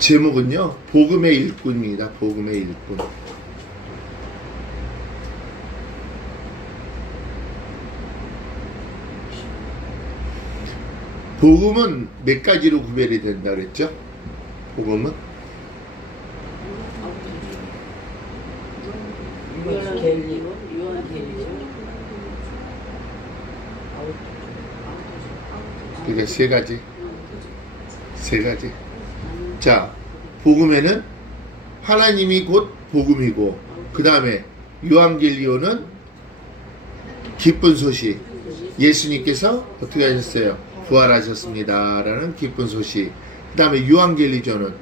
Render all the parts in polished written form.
제목은요, 복음의 일꾼입니다. 복음의 일꾼. 복음은 몇 가지로 구별이 된다 그랬죠? 복음은 그러니까 세 가지. 자, 복음에는 하나님이 곧 복음이고, 그 다음에 유앙겔리오는 기쁜 소식. 예수님께서 어떻게 하셨어요? 부활하셨습니다 라는 기쁜 소식. 그 다음에 유앙겔리조는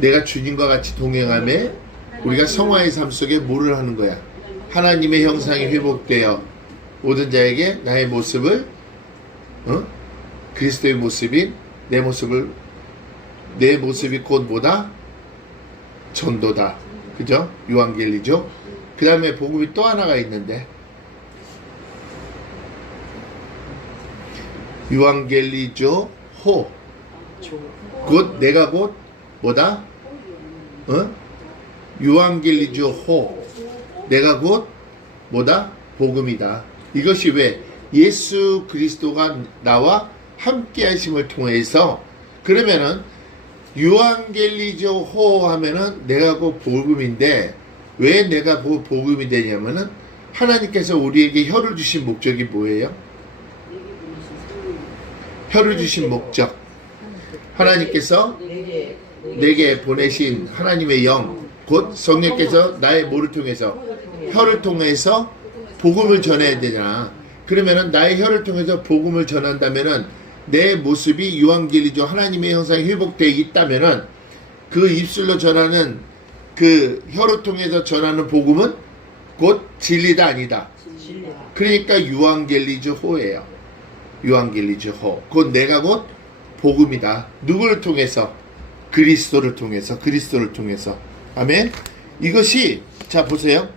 내가 주님과 같이 동행하며 우리가 성화의 삶 속에 뭐를 하는 거야? 하나님의 형상이 회복되어 모든 자에게 나의 모습을 그리스도의 모습인 내 모습이 곧 뭐다? 전도다. 그죠? 유앙겔리죠. 그 다음에 복음이 또 하나가 있는데, 유앙겔리죠 호. 곧 내가 곧 뭐다? 유앙겔리죠 호. 내가 곧 뭐다? 복음이다. 이것이 왜? 예수 그리스도가 나와 함께 하심을 통해서. 그러면은 유앙겔리죠 호 하면은 내가 곧 복음인데, 왜 내가 복음이 되냐면은 하나님께서 우리에게 혀를 주신 목적이 뭐예요? 혀를 주신 목적, 하나님께서 내게 보내신 하나님의 영, 곧 성령께서 나의 뭐를 통해서? 혀를 통해서 복음을 전해야 되잖아. 그러면은 나의 혀를 통해서 복음을 전한다면은 내 모습이 유앙겔리죠 하나님의 형상이 회복되어 있다면은 그 입술로 전하는 그 혀를 통해서 전하는 복음은 곧 진리다 아니다? 그러니까 유앙겔리죠 호예요. 유앙겔리죠 호. 곧 내가 곧 복음이다. 누구를 통해서? 그리스도를 통해서. 아멘. 이것이, 자 보세요.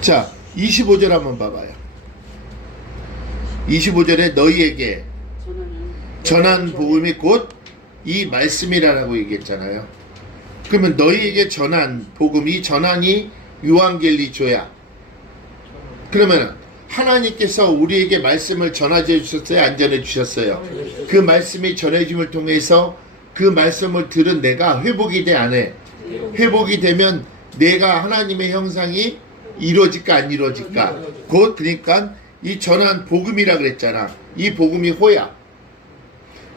자 25절 한번 봐봐요. 25절에 너희에게 전한 복음이 곧 이 말씀이라고 얘기했잖아요. 그러면 너희에게 전한 복음이, 전한이 유앙겔리조야. 그러면 하나님께서 우리에게 말씀을 전하게 주셨어요? 안 전해주셨어요? 그 말씀이 전해짐을 통해서 그 말씀을 들은 내가 회복이 돼 안 해? 회복이 되면 내가 하나님의 형상이 이루어질까 안 이루어질까? 곧 그러니까 이 전한 복음이라 그랬잖아. 이 복음이 호야.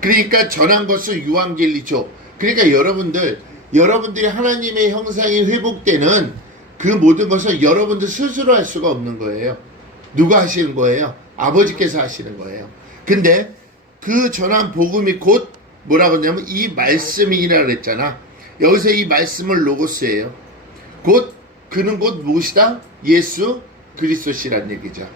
그러니까 전한 것은 유앙겔리죠. 그러니까 여러분들이 하나님의 형상이 회복되는 그 모든 것을 여러분들 스스로 할 수가 없는 거예요. 누가 하시는 거예요? 아버지께서 하시는 거예요. 근데 그 전한 복음이 곧 뭐라고 하냐면 이 말씀이라 그랬잖아. 여기서 이 말씀을 로고스예요. 곧 그는 곧 무엇이다? 예수 그리스도시란 얘기죠.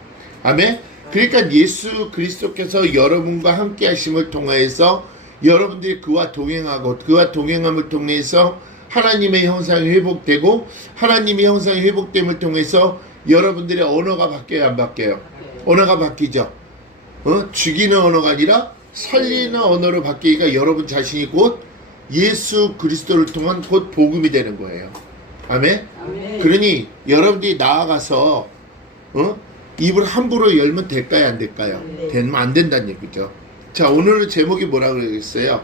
아멘. 그러니까 예수 그리스도께서 여러분과 함께 하심을 통해서 여러분들이 그와 동행하고 그와 동행함을 통해서 하나님의 형상이 회복되고, 하나님의 형상이 회복됨을 통해서 여러분들의 언어가 바뀌어요 안 바뀌어요? 언어가 바뀌죠. 죽이는 언어가 아니라 살리는 언어로 바뀌니까 여러분 자신이 곧 예수 그리스도를 통한 곧 복음이 되는 거예요. 아멘? 그러니 여러분들이 나아가서 입을 함부로 열면 될까요 안 될까요? 되면 안 된다는 얘기죠. 자, 오늘의 제목이 뭐라고 그러겠어요?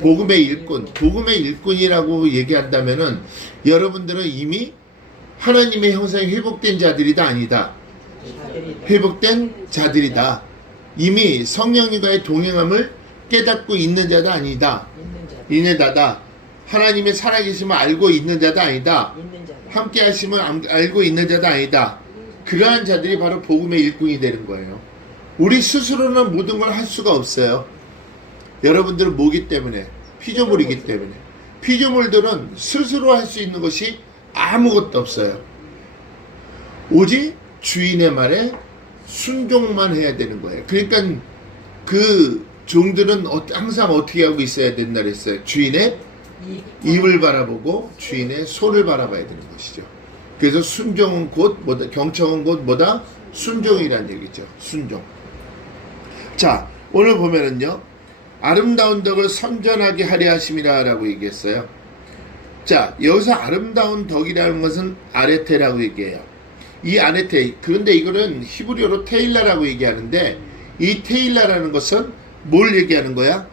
복음의 일꾼. 복음의 일꾼이라고 얘기한다면은 여러분들은 이미 하나님의 형상이 회복된 자들이다 아니다? 회복된 자들이다. 이미 성령님과의 동행함을 깨닫고 있는 자다 아니다? 있는 자다. 하나님의 살아계심을 알고 있는 자다 아니다? 함께 하심을 알고 있는 자다 아니다? 그러한 자들이 바로 복음의 일꾼이 되는 거예요. 우리 스스로는 모든 걸 할 수가 없어요. 여러분들은 뭐기 때문에? 피조물이기 때문에. 피조물들은 스스로 할 수 있는 것이 아무것도 없어요. 오직 주인의 말에 순종만 해야 되는 거예요. 그러니까 그 종들은 항상 어떻게 하고 있어야 된다 그랬어요? 주인의 입을 바라보고 주인의 손을 바라봐야 되는 것이죠. 그래서 순종은 곧 뭐다? 경청은 곧 뭐다? 순종이란 얘기죠. 순종. 자, 오늘 보면은요, 아름다운 덕을 선전하게 하려 하심이라 라고 얘기했어요. 자, 여기서 아름다운 덕이라는 것은 아레테라고 얘기해요. 이 아레테, 그런데 이거는 히브리어로 테일라라고 얘기하는데, 이 테일라라는 것은 뭘 얘기하는 거야?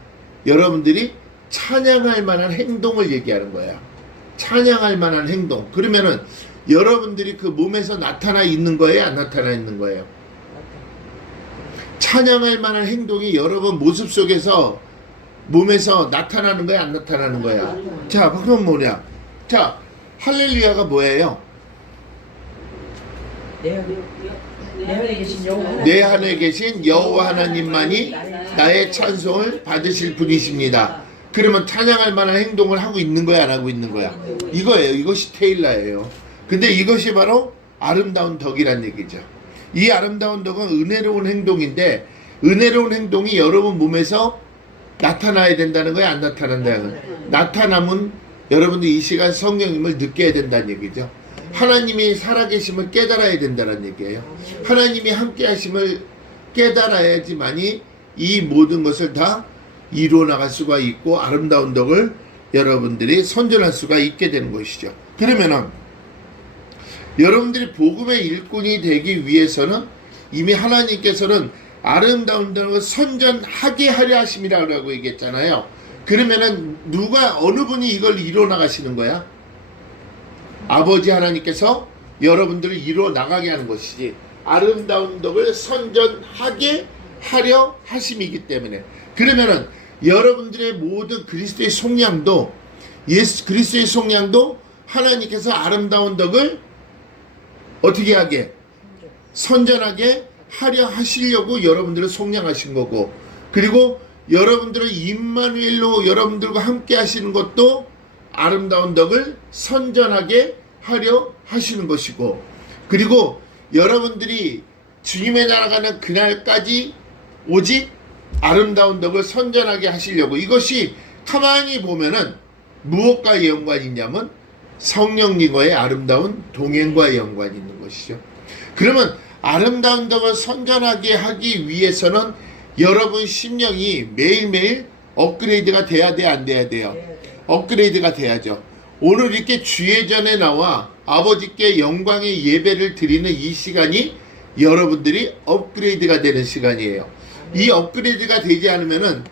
여러분들이 찬양할 만한 행동을 얘기하는 거야. 찬양할 만한 행동. 그러면은 여러분들이 그 몸에서 나타나 있는 거예요? 안 나타나 있는 거예요? 찬양할 만한 행동이 여러분 모습 속에서 몸에서 나타나는 거야? 안 나타나는 거야? 자, 그럼 뭐냐? 자, 할렐루야가 뭐예요? 내 하늘에 계신 여호와 하나님만이 나의 찬송을 받으실 분이십니다. 그러면 찬양할 만한 행동을 하고 있는 거야, 안 하고 있는 거야? 이거예요. 이것이 테일라예요. 근데 이것이 바로 아름다운 덕이란 얘기죠. 이 아름다운 덕은 은혜로운 행동인데, 은혜로운 행동이 여러분 몸에서 나타나야 된다는 거야, 안 나타난다는 거야? 나타나면 여러분들 이 시간 성령님을 느껴야 된다는 얘기죠. 하나님이 살아계심을 깨달아야 된다는 얘기예요. 하나님이 함께 하심을 깨달아야지만이 이 모든 것을 다 이루어 나갈 수가 있고 아름다운 덕을 여러분들이 선전할 수가 있게 되는 것이죠. 그러면은 여러분들이 복음의 일꾼이 되기 위해서는 이미 하나님께서는 아름다운 덕을 선전하게 하려 하심이라고 얘기했잖아요. 그러면은 누가, 어느 분이 이걸 이루어 나가시는 거야? 아버지 하나님께서 여러분들을 이루어 나가게 하는 것이지, 아름다운 덕을 선전하게 하려 하심이기 때문에. 그러면은 여러분들의 모든 그리스도의 속량도, 예수 그리스도의 속량도 하나님께서 아름다운 덕을 어떻게 하게? 선전하게 하려 하시려고 여러분들을 속량하신 거고, 그리고 여러분들을 임마누엘로 여러분들과 함께 하시는 것도 아름다운 덕을 선전하게 하려 하시는 것이고, 그리고 여러분들이 주님의 나라 가는 그날까지 오직 아름다운 덕을 선전하게 하시려고, 이것이 가만히 보면은 무엇과의 연관이 있냐면 성령님과의 아름다운 동행과의 연관이 있는 것이죠. 그러면 아름다운 덕을 선전하게 하기 위해서는 여러분 심령이 매일매일 업그레이드가 돼야 돼, 안 돼야 돼요? 업그레이드가 돼야죠. 오늘 이렇게 주의 전에 나와 아버지께 영광의 예배를 드리는 이 시간이 여러분들이 업그레이드가 되는 시간이에요. 이 업그레이드가 되지 않으면은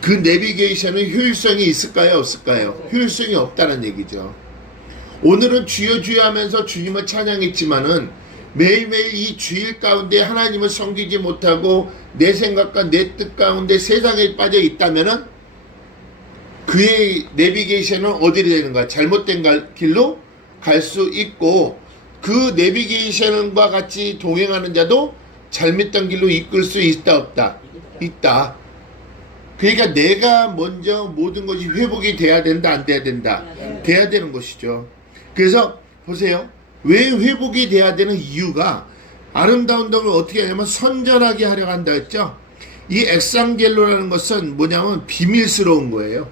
그 내비게이션은 효율성이 있을까요, 없을까요? 효율성이 없다는 얘기죠. 오늘은 주여 주여 하면서 주님을 찬양했지만은 매일매일 이 주일 가운데 하나님을 섬기지 못하고 내 생각과 내 뜻 가운데 세상에 빠져 있다면은 그의 내비게이션은 어디로 되는 거야? 잘못된 길로 갈 수 있고, 그 내비게이션과 같이 동행하는 자도 잘못된 길로 이끌 수 있다, 없다? 있다. 그러니까 내가 먼저 모든 것이 회복이 돼야 된다, 안 돼야 된다? 돼야 되는 것이죠. 그래서 보세요. 왜 회복이 돼야 되는 이유가, 아름다운 덕을 어떻게 하냐면 선전하게 하려고 한다 했죠. 이 엑상겔로라는 것은 뭐냐면 비밀스러운 거예요.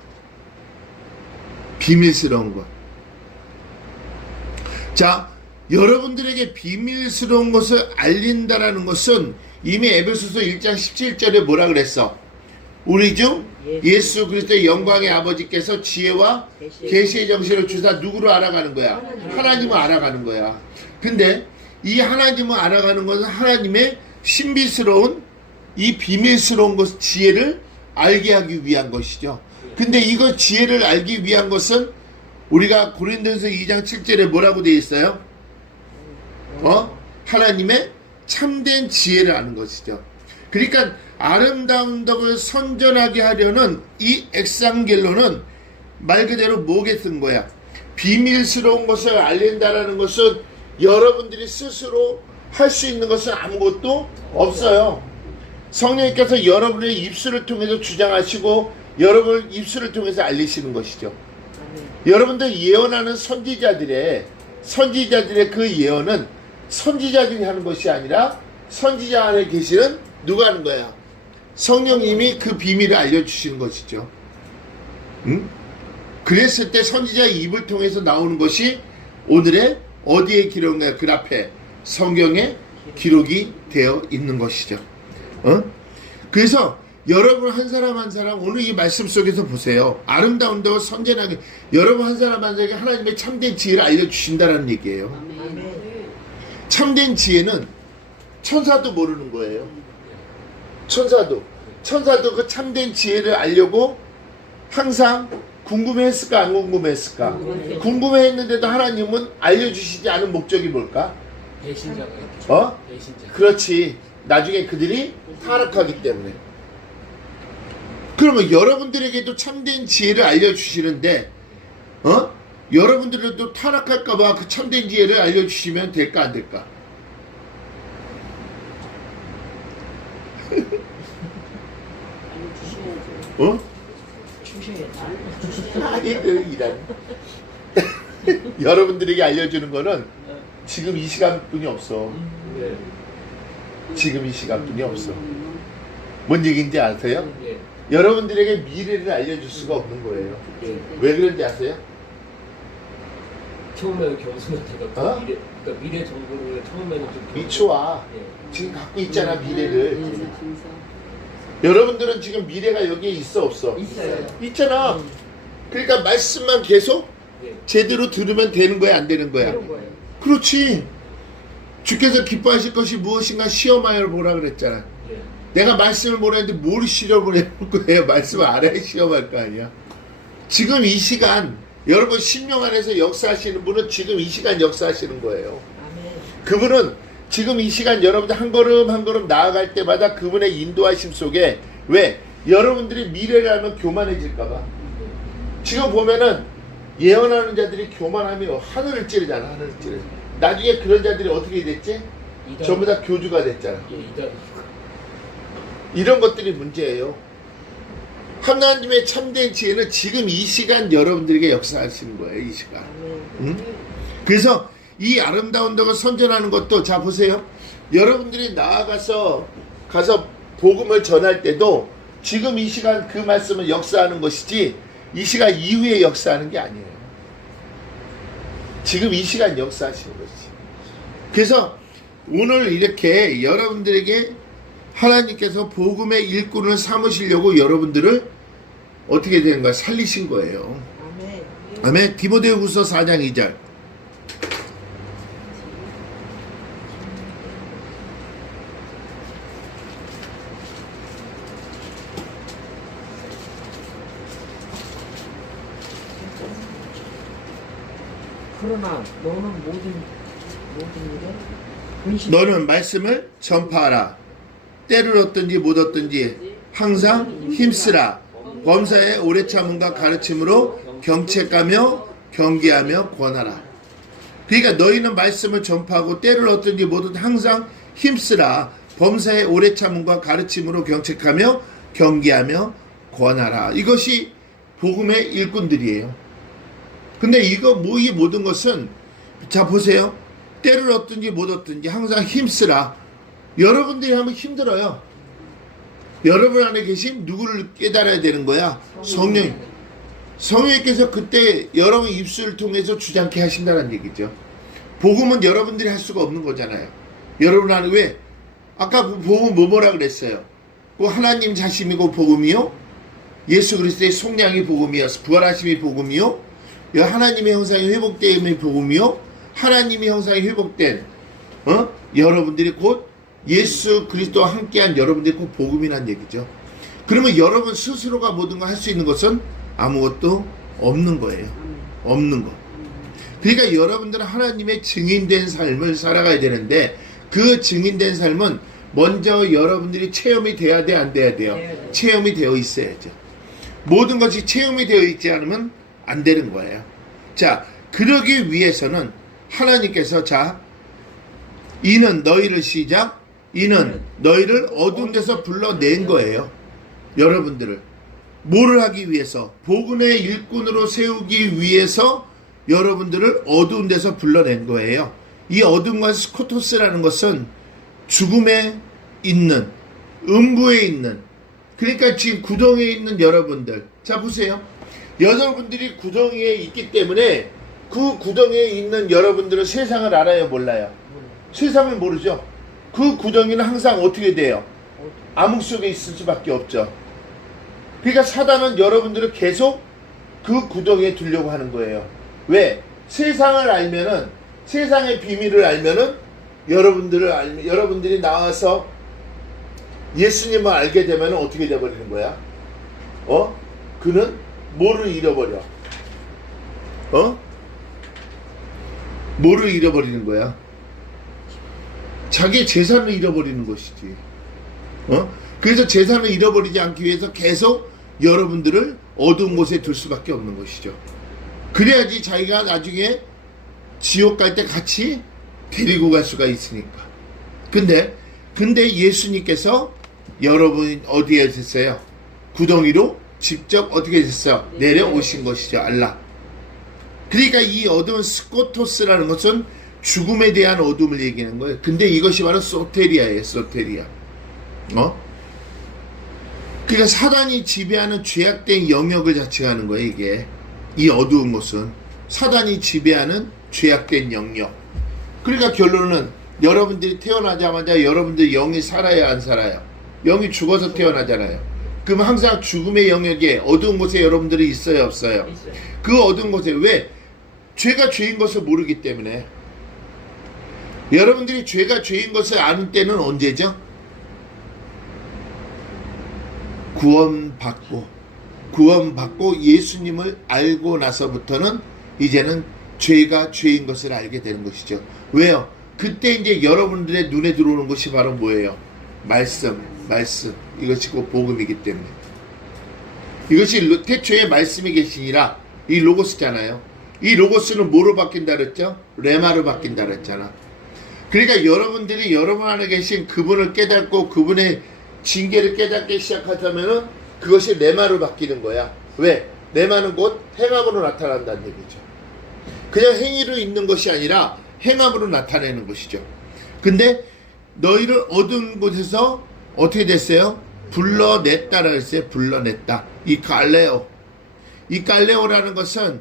비밀스러운 것. 자, 여러분들에게 비밀스러운 것을 알린다라는 것은 이미 에베소서 1장 17절에 뭐라 그랬어? 우리 중 예수 그리스도의 영광의 아버지께서 지혜와 계시의 정신을 주사 누구로 알아가는 거야? 하나님을 알아가는 거야. 근데 이 하나님을 알아가는 것은 하나님의 신비스러운 이 비밀스러운 것, 지혜를 알게 하기 위한 것이죠. 근데 이거 지혜를 알기 위한 것은 우리가 고린도전서 2장 7절에 뭐라고 되어 있어요? 하나님의 참된 지혜를 아는 것이죠. 그러니까 아름다운 덕을 선전하게 하려는 이 엑상겔로는 말 그대로 뭐게 쓴 거야? 비밀스러운 것을 알린다라는 것은 여러분들이 스스로 할 수 있는 것은 아무것도 없어요. 성령님께서 여러분의 입술을 통해서 주장하시고 여러분 입술을 통해서 알리시는 것이죠. 여러분들 예언하는 선지자들의 그 예언은 선지자들이 하는 것이 아니라 선지자 안에 계시는 누가 하는 거야? 성령님이 그 비밀을 알려주시는 것이죠. 응? 그랬을 때 선지자의 입을 통해서 나오는 것이 오늘의 어디에 기록된 그 앞에 성경에 기록이 되어 있는 것이죠. 그래서 여러분 한 사람 한 사람 오늘 이 말씀 속에서 보세요. 아름다운데와 선전하게 여러분 한 사람 한 사람에게 하나님의 참된 지혜를 알려주신다는 얘기예요. 참된 지혜는 천사도 모르는 거예요. 천사도 그 참된 지혜를 알려고 항상 궁금해했을까 안 궁금했을까? 궁금해했는데도 하나님은 알려주시지 않은 목적이 뭘까? 배신자가 배신자. 그렇지. 나중에 그들이 타락하기 때문에. 그러면 여러분들에게도 참된 지혜를 알려주시는데 여러분들도 타락할까봐 그 참된 지혜를 알려주시면 될까 안 될까? 이란 여러분들에게 알려주는 거는 지금 이 시간뿐이 없어. 지금 이 시간뿐이 없어. 뭔 얘기인지 아세요? 여러분들에게 미래를 알려줄 수가 없는 거예요. 왜 그런지 아세요? 처음에는 겸손하다가 그러니까 미래 정보를 처음에는 좀 미초아 지금 갖고 있잖아 미래를. 여러분들은 지금 미래가 여기에 있어 없어? 있어요. 있잖아. 그러니까 말씀만 계속 제대로 들으면 되는 거야 안 되는 거야? 그렇지. 주께서 기뻐하실 것이 무엇인가 시험하여 보라 그랬잖아. 내가 말씀을 보라 했는데 뭘 시험을 해볼 거예요? 말씀을 알아야 시험할 거 아니야. 지금 이 시간 여러분 심령 안에서 역사하시는 분은 지금 이 시간 역사하시는 거예요. 그분은 지금 이 시간 여러분들 한 걸음 한 걸음 나아갈 때마다 그분의 인도하심 속에 왜? 여러분들이 미래를 알면 교만해질까봐. 지금 보면은 예언하는 자들이 교만하며 하늘을 찌르잖아. 하늘을 찌르. 나중에 그런 자들이 어떻게 됐지? 전부 다 교주가 됐잖아. 이런 것들이 문제예요. 하나님의 참된 지혜는 지금 이 시간 여러분들에게 역사하시는 거예요. 이 시간. 응? 그래서 이 아름다운 덕을 선전하는 것도 자 보세요. 여러분들이 나아가서 복음을 전할 때도 지금 이 시간 그 말씀을 역사하는 것이지 이 시간 이후에 역사하는 게 아니에요. 지금 이 시간 역사하시는 것이지. 그래서 오늘 이렇게 여러분들에게 하나님께서 복음의 일꾼을 삼으시려고 여러분들을 어떻게 되는 거야? 살리신 거예요. 아멘. 디모데후서 4장 2절. 그러나 너는 모든 일에 너는 말씀을 전파하라. 때를 얻든지 못 얻든지 항상 힘쓰라. 범사에 오래 참음과 가르침으로 경책하며 경계하며 권하라. 그러니까 너희는 말씀을 전파하고 때를 얻든지 못 얻든지 항상 힘쓰라. 범사에 오래 참음과 가르침으로 경책하며 경계하며 권하라. 이것이 복음의 일꾼들이에요. 근데 이 모든 것은 자 보세요. 때를 얻든지 못 얻든지 항상 힘쓰라. 여러분들이 하면 힘들어요. 여러분 안에 계신 누구를 깨달아야 되는 거야? 성령. 성령님께서 그때 여러분 입술을 통해서 주장케 하신다는 얘기죠. 복음은 여러분들이 할 수가 없는 거잖아요. 여러분 안에 왜? 아까 복음 뭐라 그랬어요? 그 하나님 자신이고 복음이요? 예수 그리스도의 속량이 복음이어서 부활하심이 복음이요? 하나님의 형상이 회복됨이 복음이요? 하나님의 형상이 회복된 여러분들이 곧 예수 그리스도와 함께한 여러분들이 곧 복음이란 얘기죠. 그러면 여러분 스스로가 모든 걸 할 수 있는 것은 아무것도 없는 거예요. 없는 거. 그러니까 여러분들은 하나님의 증인된 삶을 살아가야 되는데 그 증인된 삶은 먼저 여러분들이 체험이 돼야 돼, 안 돼야 돼요? 체험이 되어 있어야죠. 모든 것이 체험이 되어 있지 않으면 안 되는 거예요. 자, 그러기 위해서는 하나님께서 이는 너희를 이는 너희를 어두운 데서 불러낸 거예요. 여러분들을 뭐를 하기 위해서? 복음의 일꾼으로 세우기 위해서 여러분들을 어두운 데서 불러낸 거예요. 이 어둠과 스코토스라는 것은 죽음에 있는, 음부에 있는, 그러니까 지금 구덩이에 있는 여러분들. 자 보세요. 여러분들이 구덩이에 있기 때문에 그 구덩이에 있는 여러분들은 세상을 알아요, 몰라요? 세상을 모르죠. 그 구덩이는 항상 어떻게 돼요? 암흑 속에 있을 수밖에 없죠. 그러니까 사단은 여러분들을 계속 그 구덩이에 두려고 하는 거예요. 왜? 세상을 알면은, 세상의 비밀을 알면은 여러분들이 나와서 예수님을 알게 되면 어떻게 돼버리는 거야? 그는 뭐를 잃어버려? 뭐를 잃어버리는 거야? 자기의 재산을 잃어버리는 것이지. 그래서 재산을 잃어버리지 않기 위해서 계속 여러분들을 어두운 곳에 둘 수밖에 없는 것이죠. 그래야지 자기가 나중에 지옥 갈 때 같이 데리고 갈 수가 있으니까. 근데 예수님께서 여러분 어디에 있었어요? 구덩이로 직접 어떻게 됐어요? 내려오신 것이죠. 알라. 그러니까 이 어두운 스코토스라는 것은 죽음에 대한 어둠을 얘기하는 거예요. 근데 이것이 바로 소테리아예요. 소테리아. 그러니까 사단이 지배하는 죄악된 영역을 자칭하는 거예요. 이게 이 어두운 것은 사단이 지배하는 죄악된 영역. 그러니까 결론은 여러분들이 태어나자마자 여러분들 영이 살아야 안 살아요? 영이 죽어서 태어나잖아요. 그럼 항상 죽음의 영역에 어두운 곳에 여러분들이 있어요, 없어요? 그 어두운 곳에 왜? 죄가 죄인 것을 모르기 때문에. 여러분들이 죄가 죄인 것을 아는 때는 언제죠? 구원받고 예수님을 알고 나서부터는 이제는 죄가 죄인 것을 알게 되는 것이죠. 왜요? 그때 이제 여러분들의 눈에 들어오는 것이 바로 뭐예요? 말씀. 이것이 곧 복음이기 때문에. 이것이 태초에 말씀이 계시니라. 이 로고스잖아요. 이 로고스는 뭐로 바뀐다 그랬죠? 레마로 바뀐다 그랬잖아. 그러니까 여러분들이 여러분 안에 계신 그분을 깨닫고 그분의 징계를 깨닫기 시작하자면은 그것이 레마로 바뀌는 거야. 왜? 레마는 곧 행함으로 나타난다는 얘기죠. 그냥 행위로 있는 것이 아니라 행함으로 나타내는 것이죠. 근데 너희를 어두운 곳에서 어떻게 됐어요? 불러냈다라 했어요. 불러냈다. 이 갈레오라는 것은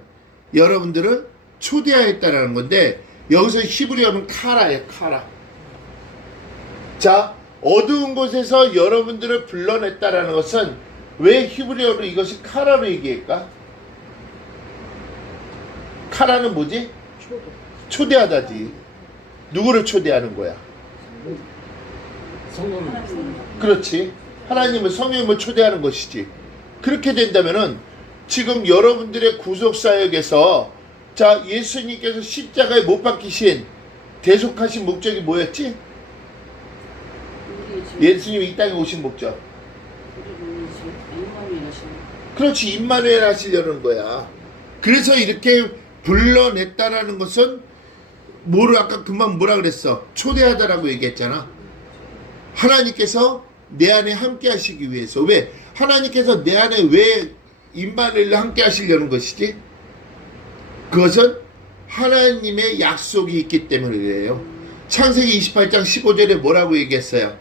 여러분들을 초대하였다라는 건데 여기서 히브리어는 카라예요. 카라. 자, 어두운 곳에서 여러분들을 불러냈다라는 것은 왜 히브리어로 이것이 카라로 얘기할까? 카라는 뭐지? 초대하다지. 누구를 초대하는 거야? 성령. 그렇지. 하나님은 성령을 초대하는 것이지. 그렇게 된다면은 지금 여러분들의 구속사역에서 자, 예수님께서 십자가에 못 박히신 대속하신 목적이 뭐였지? 예수님이 이 땅에 오신 목적. 그렇지. 임마누엘 하시려는 거야. 그래서 이렇게 불러냈다라는 것은 뭐를 아까 금방 뭐라 그랬어? 초대하다라고 얘기했잖아. 하나님께서 내 안에 함께 하시기 위해서. 왜? 하나님께서 내 안에 왜 임마누엘과 함께 하시려는 것이지? 그것은 하나님의 약속이 있기 때문에 그래요. 창세기 28장 15절에 뭐라고 얘기했어요?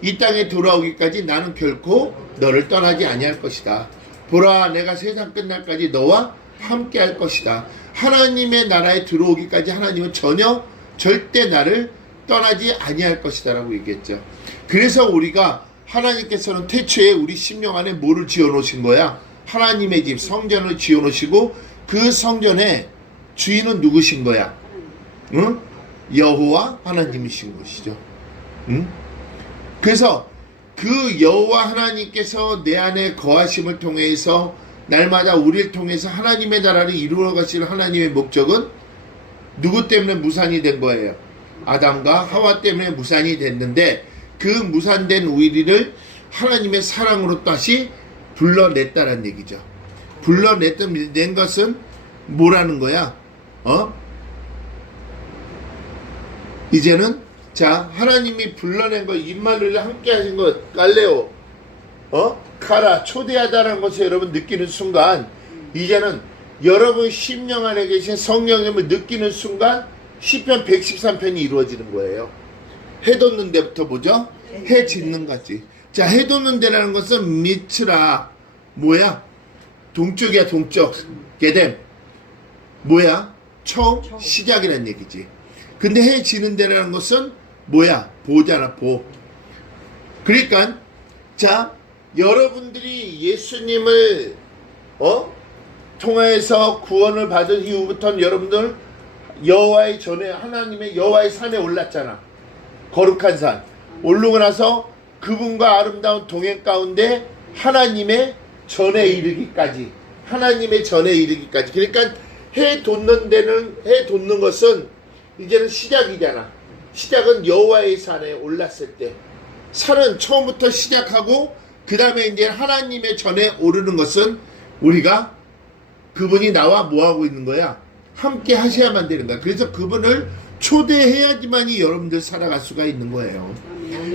이 땅에 돌아오기까지 나는 결코 너를 떠나지 아니할 것이다. 보라, 내가 세상 끝날까지 너와 함께 할 것이다. 하나님의 나라에 들어오기까지 하나님은 절대 나를 떠나지 아니할 것이다 라고 얘기했죠. 그래서 우리가 하나님께서는 태초에 우리 심령 안에 뭐를 지어놓으신 거야? 하나님의 집 성전을 지어놓으시고 그 성전의 주인은 누구신 거야? 응? 여호와 하나님이신 것이죠. 응? 그래서 그 여호와 하나님께서 내 안에 거하심을 통해서 날마다 우리를 통해서 하나님의 나라를 이루어 가시는 하나님의 목적은 누구 때문에 무산이 된 거예요? 아담과 하와 때문에 무산이 됐는데 그 무산된 우리를 하나님의 사랑으로 다시 불러냈다는 얘기죠. 불러낸 것은 뭐라는 거야? 이제는 자, 하나님이 불러낸 것, 임마누엘과 함께 하신 것, 갈레오, 카라, 초대하다라는 것을 여러분 느끼는 순간, 이제는 여러분 심령 안에 계신 성령님을 느끼는 순간, 시편 113편이 이루어지는 거예요. 해 돋는 데부터 뭐죠? 해 짓는 까지. 자, 해 돋는 데라는 것은 미츠라, 뭐야? 동쪽이야, 동쪽. 게뎀. 뭐야? 처음, 시작이라는 얘기지. 근데 해 지는 데라는 것은 뭐야? 보잖아, 보. 그러니까 자, 여러분들이 예수님을 통하여서 구원을 받은 이후부터는 여러분들 여호와의 전에 하나님의 여호와의 산에 올랐잖아. 거룩한 산. 오르고 나서 그분과 아름다운 동행 가운데 하나님의 전에 이르기까지. 하나님의 전에 이르기까지. 그러니까 해 돋는 것은 이제는 시작이잖아. 시작은 여호와의 산에 올랐을 때. 산은 처음부터 시작하고 그 다음에 이제 하나님의 전에 오르는 것은 우리가 그분이 나와 뭐하고 있는 거야? 함께 하셔야만 되는 거야. 그래서 그분을 초대해야지만이 여러분들 살아갈 수가 있는 거예요.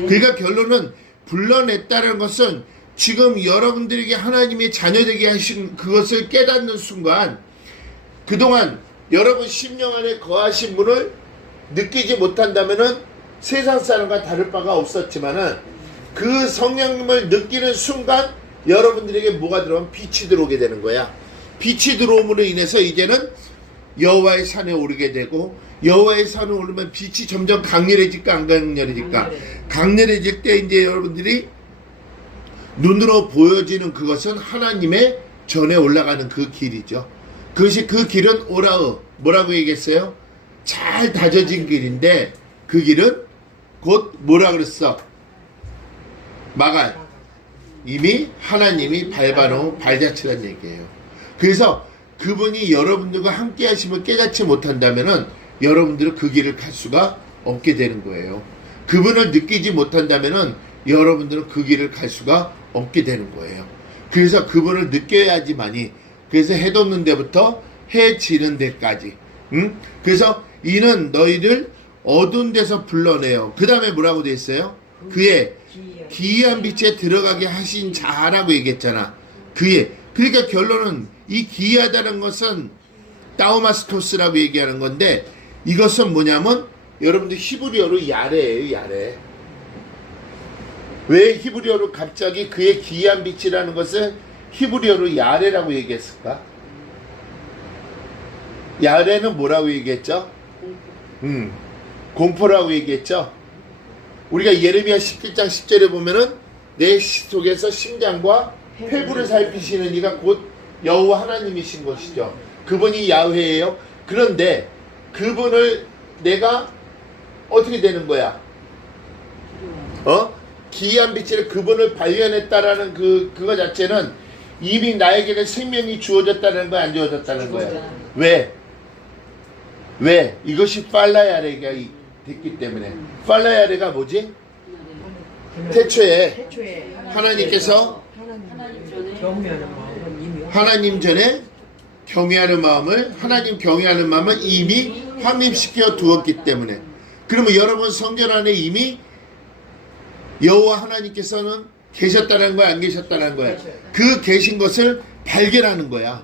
그러니까 결론은 불러냈다는 것은 지금 여러분들에게 하나님의 자녀되게 하신 그것을 깨닫는 순간 그동안 여러분 심령 안에 거하신 분을 느끼지 못한다면은 세상 사람과 다를 바가 없었지만은 그 성령님을 느끼는 순간 여러분들에게 뭐가 들어오면 빛이 들어오게 되는 거야. 빛이 들어옴으로 인해서 이제는 여호와의 산에 오르게 되고 여호와의 산에 오르면 빛이 점점 강렬해질까 안 강렬해질까? 강렬해질 때 이제 여러분들이 눈으로 보여지는 그것은 하나님의 전에 올라가는 그 길이죠. 그것이 그 길은 오라흐 뭐라고 얘기했어요? 잘 다져진 길인데 그 길은 곧 뭐라 그랬어? 마갈. 이미 하나님이 밟아놓은 발자취란 얘기예요. 그래서 그분이 여러분들과 함께 하심을 깨닫지 못한다면은 여러분들은 그 길을 갈 수가 없게 되는 거예요. 그분을 느끼지 못한다면은 여러분들은 그 길을 갈 수가 없게 되는 거예요. 그래서 그분을 느껴야지만이 그래서 해 돋는 데부터 해 지는 데까지. 그래서 이는 너희를 어두운 데서 불러내요. 그 다음에 뭐라고 돼 있어요? 그의 기이한 빛에 들어가게 하신 자라고 얘기했잖아. 그의. 그러니까 결론은 이 기이하다는 것은 따오마스토스라고 얘기하는 건데 이것은 뭐냐면 여러분들 히브리어로 야레예요. 야레. 왜 히브리어로 갑자기 그의 기이한 빛이라는 것을 히브리어로 야레라고 얘기했을까? 야레는 뭐라고 얘기했죠? 공포라고 얘기했죠? 우리가 예레미야 17장 10절에 보면은 내 속에서 심장과 폐부를 살피시는 이가 곧 여호와 하나님이신 것이죠. 그분이 야훼예요. 그런데 그분을 내가 어떻게 되는 거야? 기이한 빛을 그분을 발견했다라는 그거 자체는 이미 나에게는 생명이 주어졌다는 거야, 안 주어졌다는 거야? 왜? 이것이 팔라야레가 됐기 때문에. 팔라야레가 뭐지? 태초에 하나님께서 하나님 전에 경외하는 마음을 하나님 경외하는 마음을 이미 확립시켜 두었기 때문에. 그러면 여러분 성전 안에 이미 여호와 하나님께서는 계셨다는 거야, 안 계셨다는 거야? 그 계신 것을 발견하는 거야.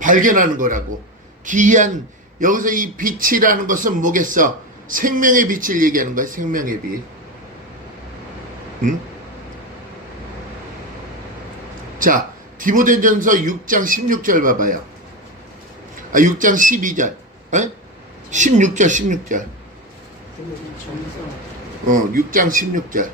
발견하는 거라고. 기이한 여기서 이 빛이라는 것은 뭐겠어? 생명의 빛을 얘기하는 거야. 생명의 빛. 자, 디모데전서 6장 16절 봐봐요. 6장 12절. 16절. 6장 16절.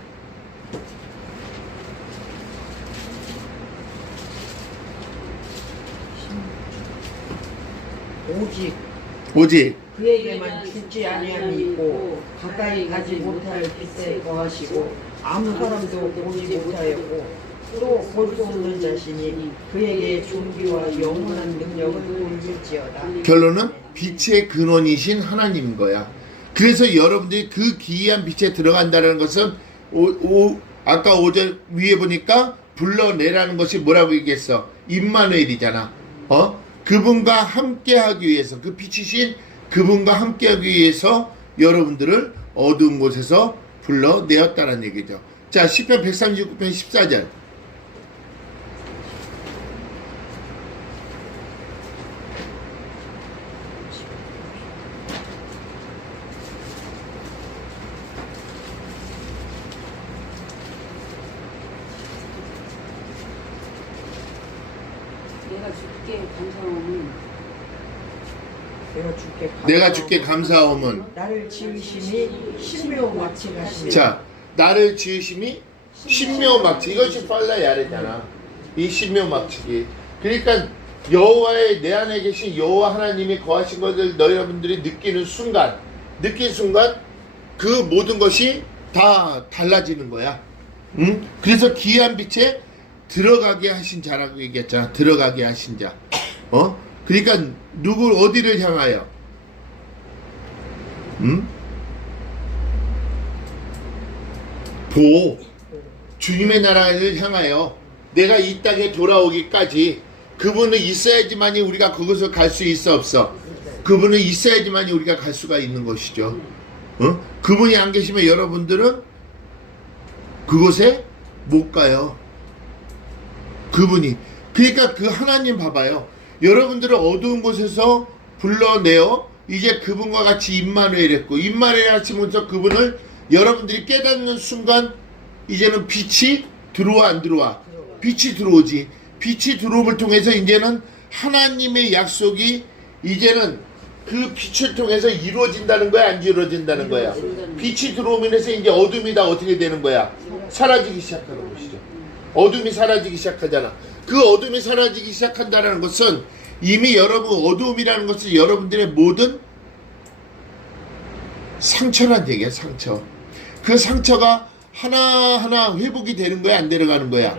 오직 그에게만 죽지 아니함이 있고 가까이 가지 못할 빛에 거하시고 아무 사람도 보지 못하였고 또 볼 수 없는 자신이 그에게 존귀와 영원한 능력을 보일지어다. 결론은 빛의 근원이신 하나님인 거야. 그래서 여러분들이 그 기이한 빛에 들어간다는 것은 아까 5절 위에 보니까 불러내라는 것이 뭐라고 얘기했어? 임마누엘이잖아. 그분과 함께하기 위해서 그 빛이신 그분과 함께하기 위해서 여러분들을 어두운 곳에서 불러내었다는 얘기죠. 자, 시편 139편 14절. 내가 주께 감사함은 나를 지으심이 신묘 마치 가시며. 자, 나를 지으심이 신묘막측. 이것이 팔라야레잖아. 이 신묘막측이. 그러니까 여호와의 내 안에 계신 여호와 하나님이 거하신 것을 너희분들이 느끼는 순간 그 모든 것이 다 달라지는 거야. 응? 그래서 기이한 빛에 들어가게 하신 자라고 얘기했잖아. 들어가게 하신 자. 그러니까 누구 어디를 향하여? 응? 주님의 나라를 향하여 내가 이 땅에 돌아오기까지 그분은 있어야지만이 우리가 그곳을 갈 수 있어 없어? 그분은 있어야지만이 우리가 갈 수가 있는 것이죠. 그분이 안 계시면 여러분들은 그곳에 못 가요. 그분이. 그러니까 그 하나님 봐봐요. 여러분들을 어두운 곳에서 불러내어 이제 그분과 같이 임마누엘 했고, 임마누엘 하시면서 그분을 여러분들이 깨닫는 순간 이제는 빛이 들어와 안 들어와? 빛이 들어오지. 빛이 들어옴을 통해서 이제는 하나님의 약속이 이제는 그 빛을 통해서 이루어진다는 거야, 안 이루어진다는 거야? 빛이 들어오면서 이제 어둠이 다 어떻게 되는 거야? 사라지기 시작하는 것이죠. 어둠이 사라지기 시작하잖아. 그 어둠이 사라지기 시작한다는 것은 이미 여러분 어두움이라는 것은 여러분들의 모든 상처란 얘기야. 상처. 그 상처가 하나하나 회복이 되는 거야, 안 들어가는 거야?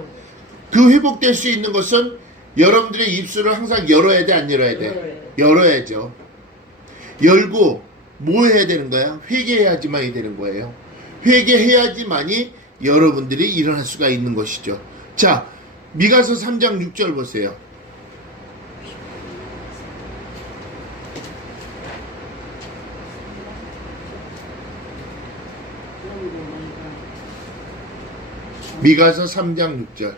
그 회복될 수 있는 것은 여러분들의 입술을 항상 열어야 돼, 안 열어야 돼? 열어야죠. 열고 뭐 해야 되는 거야? 회개해야지만이 되는 거예요. 회개해야지만이 여러분들이 일어날 수가 있는 것이죠. 자, 미가서 3장 6절 보세요. 미가서 3장 6절.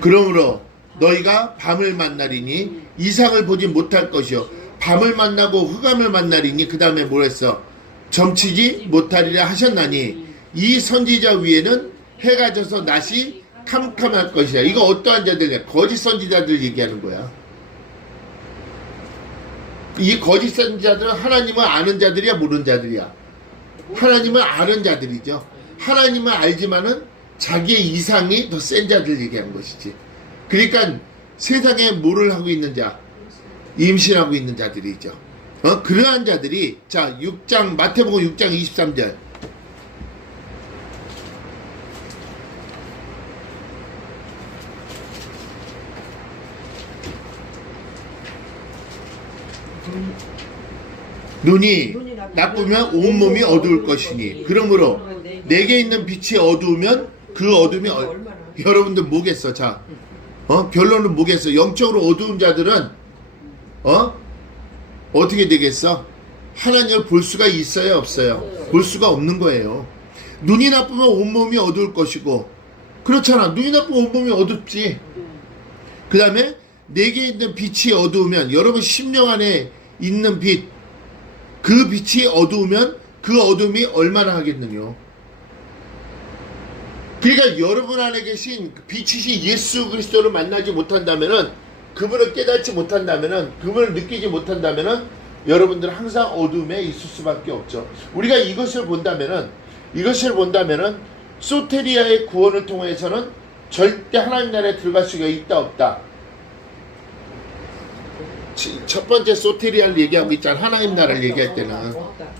그러므로 너희가 밤을 만나리니 이상을 보지 못할 것이요 밤을 만나고 흑암을 만나리니 그 다음에 뭐랬어? 점치지 못하리라 하셨나니 이 선지자 위에는 해가 져서 낮이 캄캄할 것이야. 이거 어떠한 자들이야? 거짓 선지자들 얘기하는 거야. 이 거짓 선지자들은 하나님을 아는 자들이야, 모르는 자들이야? 하나님을 아는 자들이죠. 하나님을 알지만은 자기의 이상이 더 센 자들 얘기한 것이지. 그러니까 세상에 뭐를 하고 있는 자? 임신하고 있는 자들이죠. 그러한 자들이, 자, 6장, 마태복음 6장 23절. 눈이 나쁘면 온몸이 어두울 것이니 그러므로 내게 있는 빛이 어두우면 그 어둠이 여러분들 뭐겠어? 자, 결론은 뭐겠어? 영적으로 어두운 자들은 어떻게 되겠어? 하나님을 볼 수가 있어요, 없어요? 볼 수가 없는 거예요. 눈이 나쁘면 온몸이 어두울 것이고, 그렇잖아. 눈이 나쁘면 온몸이 어둡지. 그 다음에 내게 있는 빛이 어두우면, 여러분 심령 안에 있는 빛, 그 빛이 어두우면 그 어둠이 얼마나 하겠느냐. 그러니까 여러분 안에 계신 빛이신 예수 그리스도를 만나지 못한다면은, 그분을 깨닫지 못한다면은, 그분을 느끼지 못한다면은 여러분들은 항상 어둠에 있을 수밖에 없죠. 우리가 이것을 본다면은 소테리아의 구원을 통해서는 절대 하나님 나라에 들어갈 수가 있다 없다? 첫 번째 소테리아를 얘기하고 있잖아. 하나님 나라를 얘기할 때는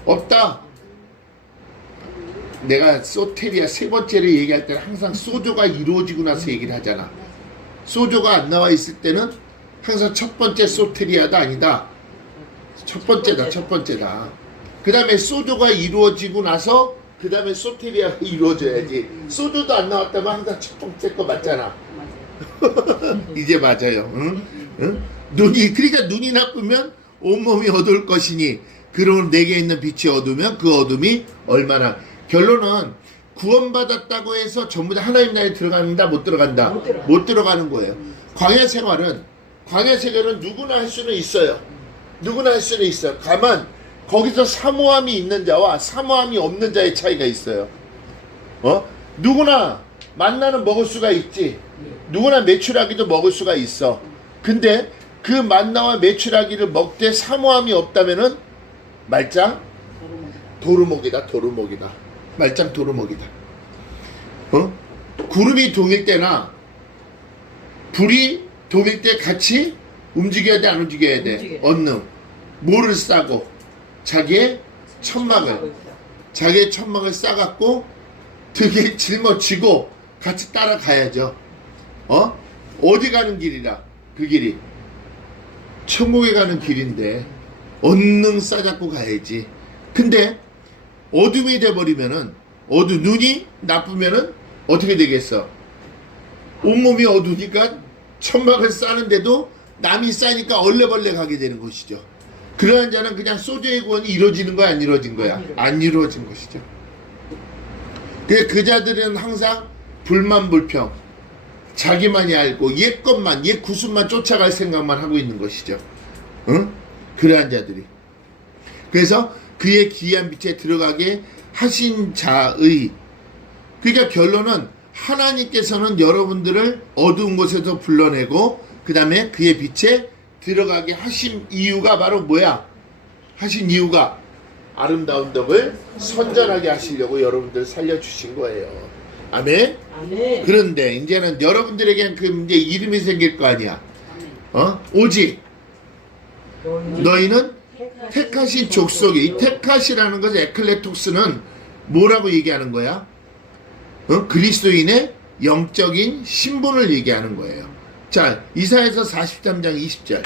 없다. 내가 소테리아 세 번째를 얘기할 때는 항상 소조가 이루어지고 나서 얘기를 하잖아. 소조가 안 나와 있을 때는 항상 첫 번째 소테리아다 아니다. 첫 번째다. 그 다음에 소조가 이루어지고 나서 그 다음에 소테리아가 이루어져야지. 소조도 안 나왔다면 항상 첫 번째 거 맞잖아. 이제 맞아요. 응? 그러니까 눈이 나쁘면 온몸이 어두울 것이니 그러면 내게 있는 빛이 어두우면 그 어둠이 얼마나. 결론은 구원받았다고 해서 전부 다 하나님 나라에 들어간다, 못 들어간다? 못 들어가는 거예요. 광야 생활은 누구나 할 수는 있어요. 누구나 할 수는 있어요. 다만 거기서 사모함이 있는 자와 사모함이 없는 자의 차이가 있어요. 누구나 만나는 먹을 수가 있지. 누구나 메추라기도 먹을 수가 있어. 근데 그 만나와 메추라기를 먹되 사모함이 없다면은 말짱 도루묵이다, 도루묵이다. 말짱 도루묵이다. 구름이 동일 때나 불이 동일 때 같이 움직여야 돼, 안 움직여야 돼? 움직여야 돼. 언능. 뭐를 싸고? 자기의 천막을 싸갖고 등에 짊어지고 같이 따라가야죠. 어디 가는 길이라? 그 길이 천국에 가는 길인데 언능 싸잡고 가야지. 근데 어둠이 돼버리면은 눈이 나쁘면은 어떻게 되겠어? 온몸이 어두니까 천막을 싸는데도 남이 싸니까 얼레벌레 가게 되는 것이죠. 그러한 자는 그냥 소주의 구원이 이루어지는 거야, 안 이루어진 거야? 안 이루어진 것이죠. 그 자들은 항상 불만불평, 자기만이 알고 옛 것만, 옛 구순만 쫓아갈 생각만 하고 있는 것이죠. 응? 그러한 자들이. 그래서 그의 기이한 빛에 들어가게 하신 자의, 그러니까 결론은 하나님께서는 여러분들을 어두운 곳에서 불러내고 그 다음에 그의 빛에 들어가게 하신 이유가 바로 뭐야? 하신 이유가 아름다운 덕을 선전하게 하시려고 여러분들 살려주신 거예요. 아멘? 아멘. 그런데 이제는 여러분들에겐 그 이제 이름이 생길 거 아니야. 오직 너희는 택하신 족속이, 이 택하시라는 것은 에클레톡스는 뭐라고 얘기하는 거야? 그리스도인의 영적인 신분을 얘기하는 거예요. 자, 이사야서 43장 20절.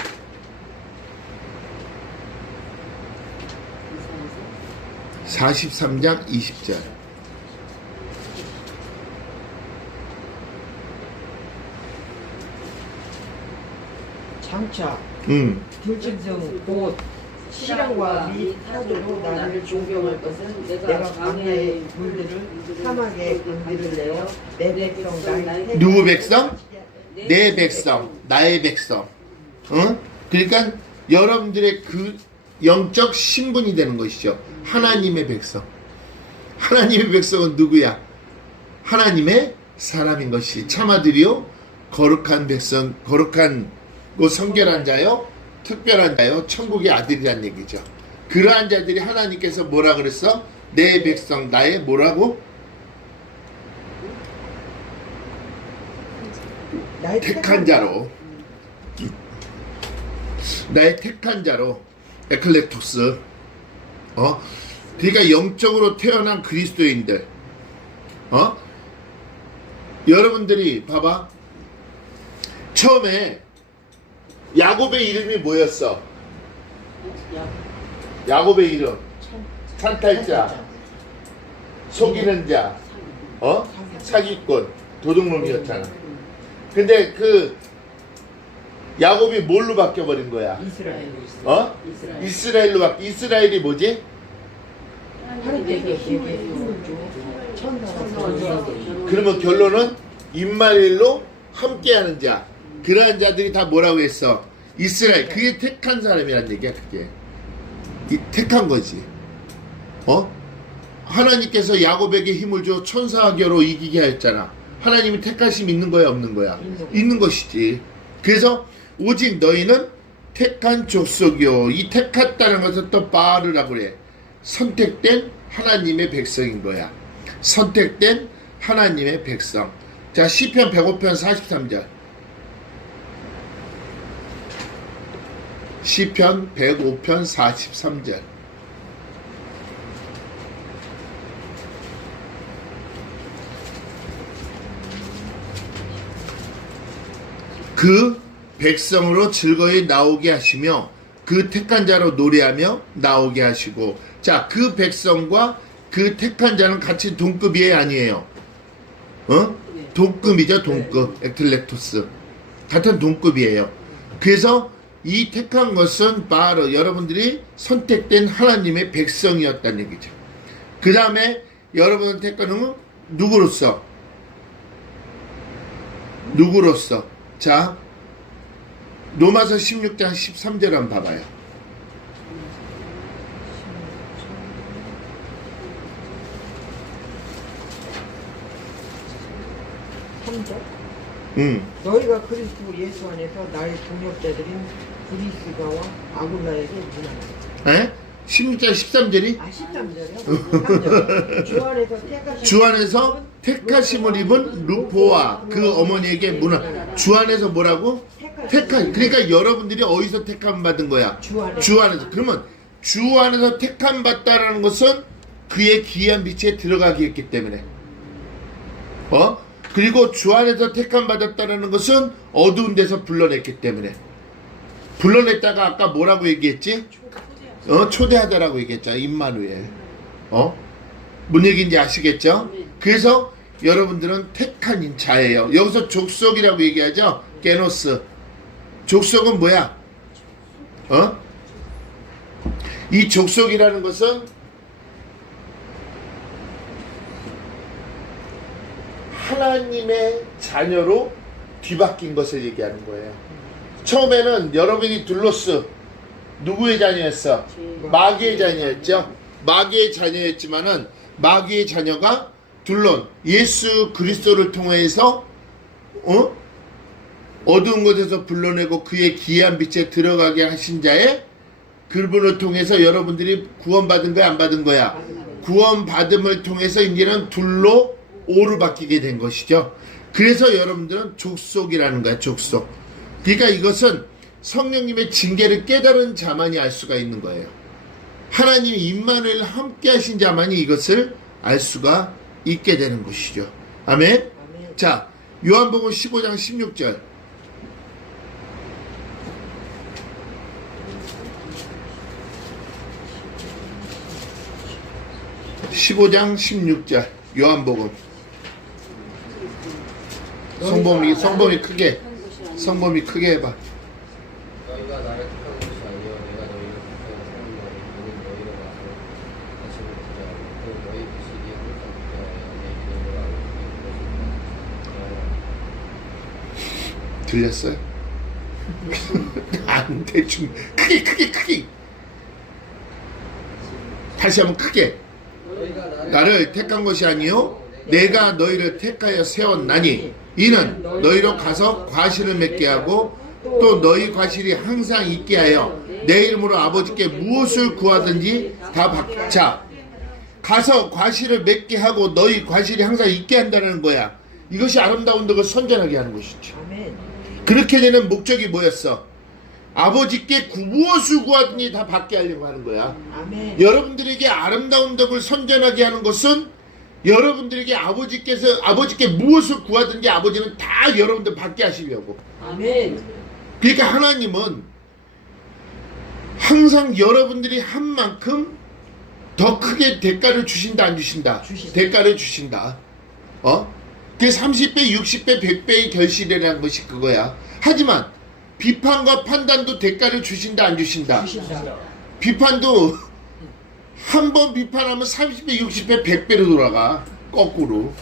43장 20절. 장차 들짐승 곧 시랑과 미 타조로 나를 존경할 것은 내가 광야의 물들을 사막에 강비를 내어 내 백성 나의 누구 백성? 내 백성, 나의 백성. 그러니까 여러분들의 그 영적 신분이 되는 것이죠. 하나님의 백성. 하나님의 백성은 누구야? 하나님의 사람인 것이 참아들이요 거룩한 백성, 거룩한 성결한 자요 특별한 자요 천국의 아들이란 얘기죠. 그러한 자들이 하나님께서 뭐라 그랬어? 내 백성, 나의 뭐라고? 나의 택한 자로, 나의 택한 자로 에클레토스. 그러니까 영적으로 태어난 그리스도인들. 여러분들이 봐봐. 처음에 야곱의 이름이 뭐였어? 야곱의 이름 찬탈자, 속이는 자, 사기꾼, 도둑놈이었잖아. 근데 그 야곱이 뭘로 바뀌어버린 거야? 이스라엘. 이스라엘로 바뀌. 이스라엘이 뭐지? 하나님께서 힘을 줘 천사가 그러면 결론은 임마누엘로 함께하는 자. 그러한 자들이 다 뭐라고 했어? 이스라엘. 그게 택한 사람이란 얘기야. 그게 택한 거지. 하나님께서 야곱에게 힘을 줘 천사계로 이기게 하였잖아. 하나님이 택하심 있는 거야, 없는 거야? 있는 것이지. 그래서 오직 너희는 택한 족속이요. 이 택했다는 것은 또 바르라고 그래. 선택된 하나님의 백성인 거야. 선택된 하나님의 백성. 자, 시편 105편 43절. 시편 105편 43절. 그 백성으로 즐거이 나오게 하시며 그 택한 자로 노래하며 나오게 하시고. 자, 그 백성과 그 택한 자는 같이 동급이에요, 아니에요? 동급이죠, 동급. 에클레토스. 같은 동급이에요. 그래서 이 택한 것은 바로 여러분들이 선택된 하나님의 백성이었다는 얘기죠. 그 다음에 여러분을 택한 건 누구로서? 누구로서? 자, 로마서 16장 13절 한번 봐봐요. 너희가 그리스도 예수 안에서 나의 동역자들인 브리스가와 아굴라에게 문하라. 에? 16절 13절이 13절이요? 주 안에서 택하심을 입은 루포와 그 어머니에게 문화. 주 안에서 뭐라고? 택한. 그러니까 여러분들이 어디서 택함 받은 거야? 주 안에서. 그러면 주 안에서 택함 받다라는 것은 그의 귀한 빛에 들어가게 했기 때문에. 그리고 주 안에서 택함 받았다라는 것은 어두운 데서 불러냈기 때문에. 불러냈다가 아까 뭐라고 얘기했지? 초대하다라고 얘기했잖아. 임마누엘. 뭔 얘기인지 아시겠죠? 그래서 여러분들은 택한 자예요. 여기서 족속이라고 얘기하죠. 게노스. 족속은 뭐야? 이 족속이라는 것은 하나님의 자녀로 뒤바뀐 것을 얘기하는 거예요. 처음에는 여러분이 둘로스 누구의 자녀였어? 마귀의 자녀였죠. 마귀의 자녀였지만은 마귀의 자녀가 둘론 예수 그리스도를 통해서 어두운 곳에서 불러내고 그의 귀한 빛에 들어가게 하신 자의 그분을 통해서 여러분들이 구원받은 거야, 안 받은 거야? 구원받음을 통해서 이제는 둘로 오로 바뀌게 된 것이죠. 그래서 여러분들은 족속이라는 거야, 족속. 그러니까 이것은 성령님의 징계를 깨달은 자만이 알 수가 있는 거예요. 하나님이 임마누엘 함께 하신 자만이 이것을 알 수가 있게 되는 것이죠. 아멘? 자, 요한복음 15장 16절. 15장 16절 요한복음. 성범이 크게 해봐. 너희가 나를 택한 것이 아니요 내가 너희를 택하여 세운 날이 너는 너희로 가서 다시는 보자. 또 너희 기식이 항상 붙어야 내 이름을 알고 들렸어요? 안 대충 크게 다시 한번 크게. 나를 택한 것이 아니요 내가 너희를 택하여 세웠나니 이는 너희로 가서 과실을 맺게 하고 또 너희 과실이 항상 있게 하여 내 이름으로 아버지께 무엇을 구하든지 다 받자. 가서 과실을 맺게 하고 너희 과실이 항상 있게 한다는 거야. 이것이 아름다운 덕을 선전하게 하는 것이지. 그렇게 되는 목적이 뭐였어? 아버지께 무엇을 구하든지 다 받게 하려고 하는 거야. 아멘. 여러분들에게 아름다운 덕을 선전하게 하는 것은 여러분들에게 아버지께 무엇을 구하든지 아버지는 다 여러분들 받게 하시려고. 아멘. 그러니까 하나님은 항상 여러분들이 한 만큼 더 크게 대가를 주신다, 안 주신다? 대가를 주신다. 그게 30배, 60배, 100배의 결실이라는 것이 그거야. 하지만 비판과 판단도 대가를 주신다, 안 주신다? 비판도 한 번 비판하면 30배, 60배, 100배로 돌아가. 거꾸로.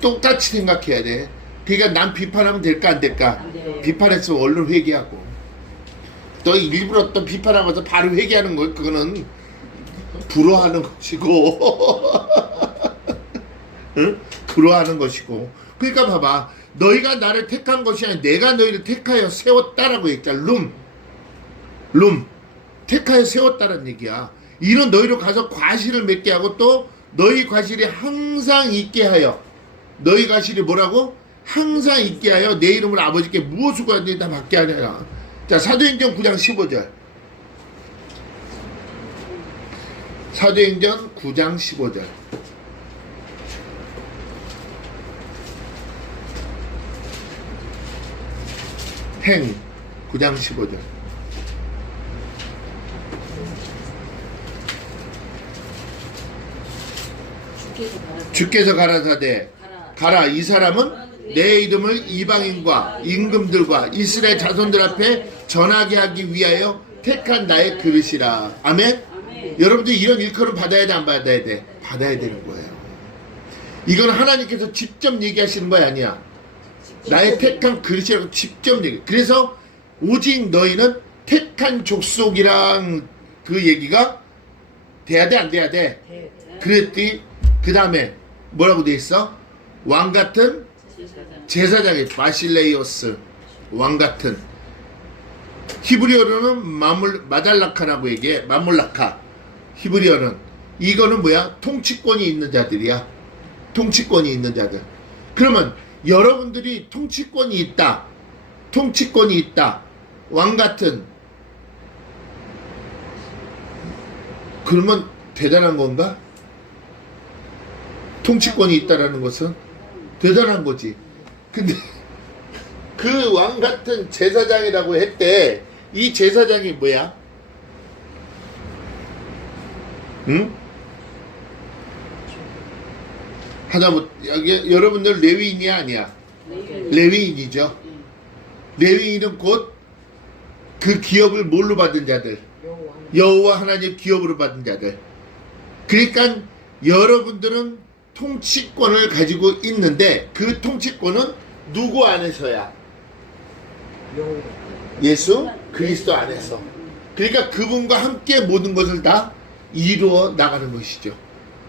똑같이 생각해야 돼. 그러니까 난 비판하면 될까, 안 될까? 비판했으면 얼른 회개하고. 또 일부러 또 비판하면서 바로 회개하는 거, 그거는 불허하는 것이고. 응? 불허하는 것이고. 그러니까 봐봐. 너희가 나를 택한 것이 아니라 내가 너희를 택하여 세웠다라고 했잖아. 룸. 택하여 세웠다는 얘기야. 이는 너희로 가서 과실을 맺게 하고 또 너희 과실이 항상 있게 하여. 너희 과실이 뭐라고? 항상 있게 하여 내 이름으로 아버지께 무엇을 구하든지 다 받게 하느라. 자, 사도행전 9장 15절. 사도행전 9장 15절. 행 9장 15절. 주께서 가라사대 가라. 이 사람은 내 이름을 이방인과 임금들과 이스라엘 자손들 앞에 전하게 하기 위하여 택한 나의 그릇이라. 아멘? 여러분들 이런 일컬음 받아야 돼, 안 받아야 돼? 받아야 되는 거예요. 이건 하나님께서 직접 얘기하시는 거 아니야. 나의 택한 그릇이라고 직접 얘기. 그래서 오직 너희는 택한 족속이랑 그 얘기가 돼야 돼, 안 돼야 돼? 그랬더니 그 다음에 뭐라고 돼 있어? 왕 같은 제사장이 바실레이오스. 왕 같은. 히브리어로는 마달라카라고 얘기해. 마몰라카. 히브리어는. 이거는 뭐야? 통치권이 있는 자들이야. 통치권이 있는 자들. 그러면 여러분들이 통치권이 있다. 통치권이 있다. 왕 같은. 그러면 대단한 건가? 통치권이 있다라는 것은 대단한 거지. 근데 그 왕 같은 제사장이라고 했대. 이 제사장이 뭐야? 응? 하다못 여기 여러분들 레위인이 아니야. 레위인이죠. 레위인은 곧 그 기업을 뭘로 받은 자들? 여호와 하나님 기업으로 받은 자들. 그러니까 여러분들은 통치권을 가지고 있는데 그 통치권은 누구 안에서야? 예수 그리스도 안에서. 그러니까 그분과 함께 모든 것을 다 이루어 나가는 것이죠.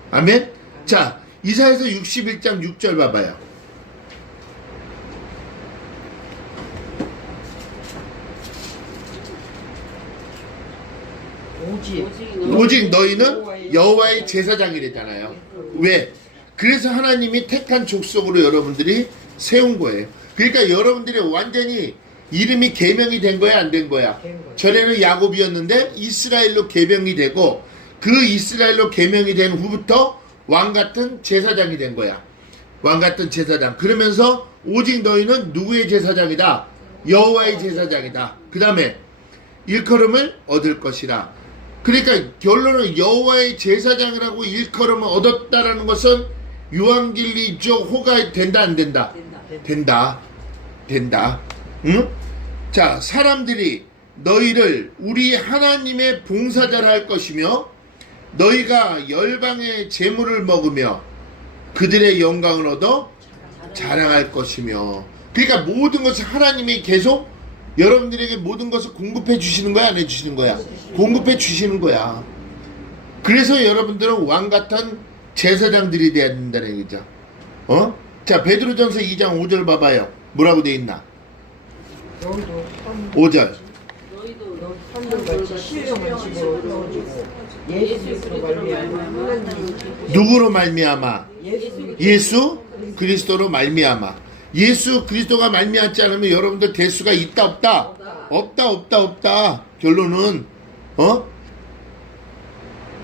아멘. 자, 이사야서 61장 6절 봐봐요. 오직 너희는 여호와의 제사장이랬잖아요. 왜? 그래서 하나님이 택한 족속으로 여러분들이 세운 거예요. 그러니까 여러분들이 완전히 이름이 계명이 된 거야, 안 된 거야? 전에는 야곱이었는데 이스라엘로 계명이 되고 그 이스라엘로 계명이 된 후부터 왕 같은 제사장이 된 거야. 왕 같은 제사장. 그러면서 오직 너희는 누구의 제사장이다? 여호와의 제사장이다. 그 다음에 일컬음을 얻을 것이라. 그러니까 결론은 여호와의 제사장이라고 일컬음을 얻었다라는 것은 유한길리적 호가 된다, 안 된다? 된다. 된다. 응? 자, 사람들이 너희를 우리 하나님의 봉사자를 할 것이며 너희가 열방의 재물을 먹으며 그들의 영광을 얻어 자랑할 것이며. 그러니까 모든 것을 하나님이 계속 여러분들에게 모든 것을 공급해 주시는 거야, 안 해 주시는 거야? 공급해 주시는 거야. 그래서 여러분들은 왕 같은 제사장들이 돼야 된다는 얘기죠. 어? 자, 베드로전서 2장 5절 봐봐요. 뭐라고 돼 있나? 5절. 한들같이 신령한 집으로 세워지고 예수 그리스도 말미암아 하나님 누구로 말미암아? 예수 그리스도로 말미암아. 예수 그리스도가 말미암지 않으면 여러분들 될 수가 있다, 없다? 없다. 결론은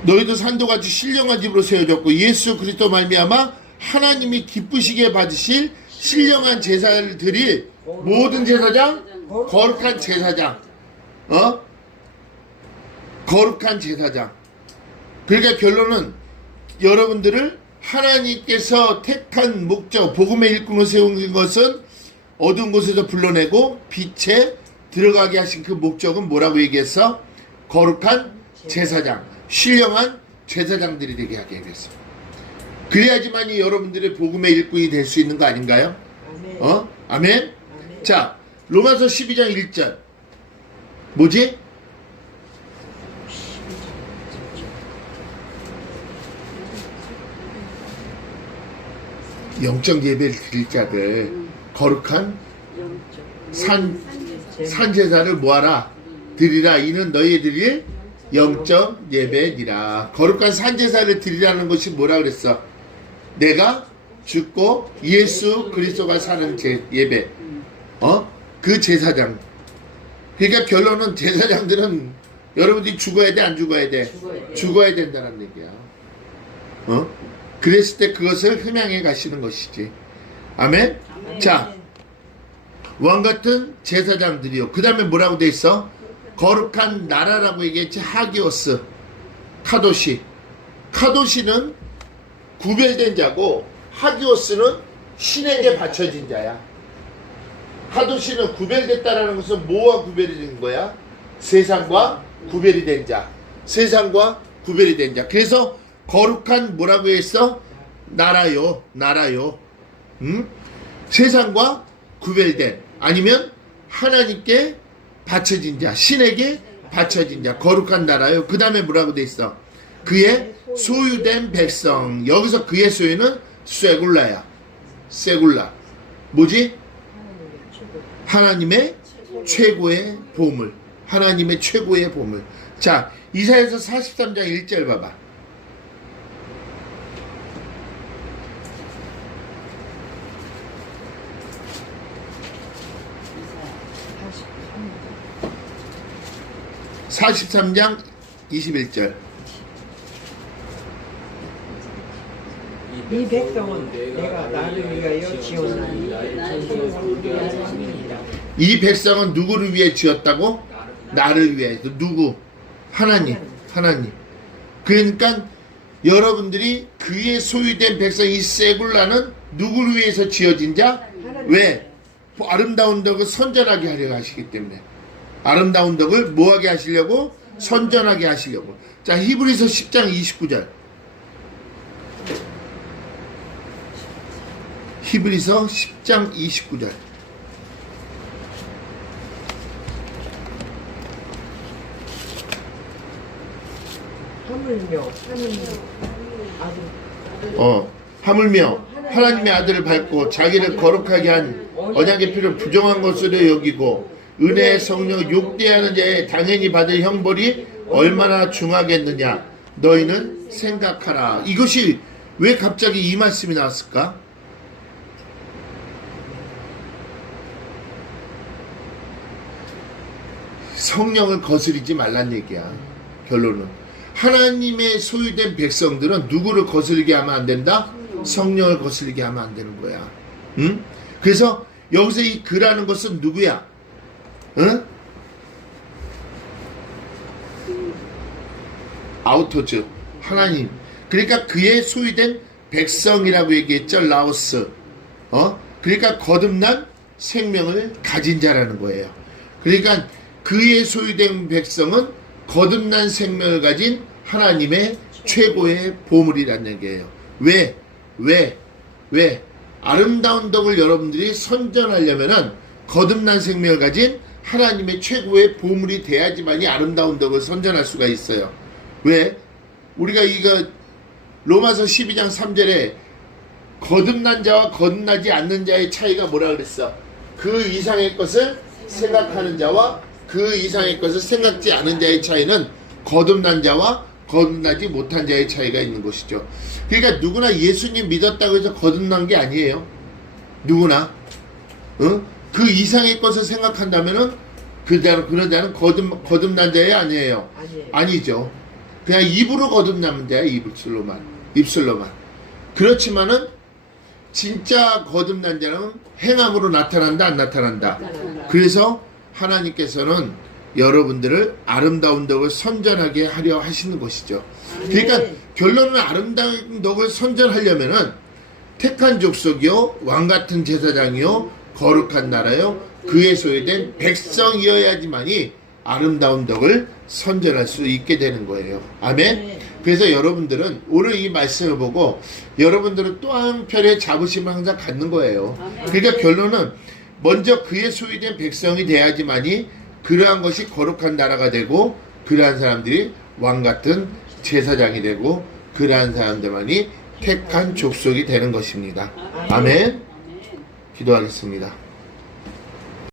너희도 산도같이 신령한 집으로 세워졌고 예수 그리스도 말미암아 하나님이 기쁘시게 받으실 신령한 제사를 드릴 모든 제사장, 거룩한 제사장. 거룩한 제사장. 그러니까 결론은 여러분들을 하나님께서 택한 목적, 복음의 일꾼으로 세운 것은 어두운 곳에서 불러내고 빛에 들어가게 하신 그 목적은 뭐라고 얘기했어? 거룩한 제사장, 신령한 제사장들이 되게 하게 됐어. 그래야지만이 여러분들의 복음의 일꾼이 될 수 있는 거 아닌가요? 아멘. 아멘? 자, 로마서 12장 1절. 뭐지? 영적 예배를 드릴 자들, 거룩한 산제사를 모아라 드리라. 이는 너희의 드릴 영적 예배니라. 거룩한 산제사를 드리라는 것이 뭐라 그랬어? 내가 죽고 예수 그리스도가 사는 예배. 그 제사장. 그러니까 결론은 제사장들은 여러분들이 죽어야 돼, 안 죽어야 돼? 죽어야 된다는 얘기야. 그랬을 때 그것을 흠양해 가시는 것이지. 아멘? 자, 왕같은 제사장들이요. 그 다음에 뭐라고 돼 있어? 거룩한 나라라고 얘기했지. 하기오스, 카도시. 카도시는 구별된 자고 하기오스는 신에게 바쳐진 자야. 카도시는 구별됐다라는 것은 뭐와 구별이 된 거야? 세상과 구별이 된 자. 세상과 구별이 된 자. 그래서 거룩한 뭐라고 했어? 나라요. 세상과 구별된, 아니면 하나님께 바쳐진 자, 신에게 바쳐진 자, 거룩한 나라요. 그 다음에 뭐라고 돼 있어? 그의 소유된 백성. 여기서 그의 소유는 쇠굴라야. 쇠굴라. 뭐지? 하나님의 최고의 보물. 하나님의 최고의 보물. 자, 이사야서 43장 1절 봐봐. 이사야 43장 21절. 이 백성은 내가 나를 위하여 지었나니 이 백성은 누구를 위해 지었다고? 나를 위해. 누구? 하나님. 하나님. 그러니까 여러분들이 그의 소유된 백성 이 세굴라는 누구를 위해서 지어진 자? 왜? 아름다운 덕을 선전하게 하려 하시기 때문에. 아름다운 덕을 뭐하게 하시려고? 선전하게 하시려고. 자, 히브리서 10장 29절. 히브리서 10장 29절. 하물며 아들 하물며 하나님의 아들을 밟고 자기를 거룩하게 한 언약의 피를 부정한 것으로 여기고 은혜의 성령을 욕되하는 자에 당연히 받을 형벌이 얼마나 중하겠느냐 너희는 생각하라. 이것이 왜 갑자기 이 말씀이 나왔을까? 성령을 거스르지 말란 얘기야. 결론은 하나님의 소유된 백성들은 누구를 거스르게 하면 안 된다? 성령을 거스르게 하면 안 되는 거야. 응? 그래서 여기서 이 그라는 것은 누구야? 응? 아우토즈 하나님. 그러니까 그의 소유된 백성이라고 얘기했죠. 라오스. 그러니까 거듭난 생명을 가진 자라는 거예요. 그러니까 그의 소유된 백성은 거듭난 생명을 가진 하나님의 최고의 보물이라는 얘기예요. 왜? 아름다운 덕을 여러분들이 선전하려면은 거듭난 생명을 가진 하나님의 최고의 보물이 돼야지만이 아름다운 덕을 선전할 수가 있어요. 왜? 우리가 이거 로마서 12장 3절에 거듭난 자와 거듭나지 않는 자의 차이가 뭐라 그랬어? 그 이상의 것을 생각하는 자와 그 이상의 것을 생각지 않은 자의 차이는 거듭난 자와 거듭나지 못한 자의 차이가 있는 것이죠. 그러니까 누구나 예수님 믿었다고 해서 거듭난 게 아니에요. 누구나 그 이상의 것을 생각한다면은 그런 자는 거듭난 자예 아니에요. 아니죠. 그냥 입으로 거듭나면 돼요. 입술로만. 그렇지만은 진짜 거듭난 자는 행함으로 나타난다 안 나타난다. 그래서 하나님께서는 여러분들을 아름다운 덕을 선전하게 하려 하시는 것이죠. 그러니까 결론은 아름다운 덕을 선전하려면은 택한 족속이요 왕같은 제사장이요 거룩한 나라요 그의 소유된 백성이어야지만이 아름다운 덕을 선전할 수 있게 되는 거예요. 아멘. 그래서 여러분들은 오늘 이 말씀을 보고 여러분들은 또 한편의 자부심을 항상 갖는 거예요. 그러니까 결론은 먼저 그의 소유된 백성이 돼야지만이 그러한 것이 거룩한 나라가 되고 그러한 사람들이 왕같은 제사장이 되고 그러한 사람들만이 택한 족속이 되는 것입니다. 아멘. 기도하겠습니다.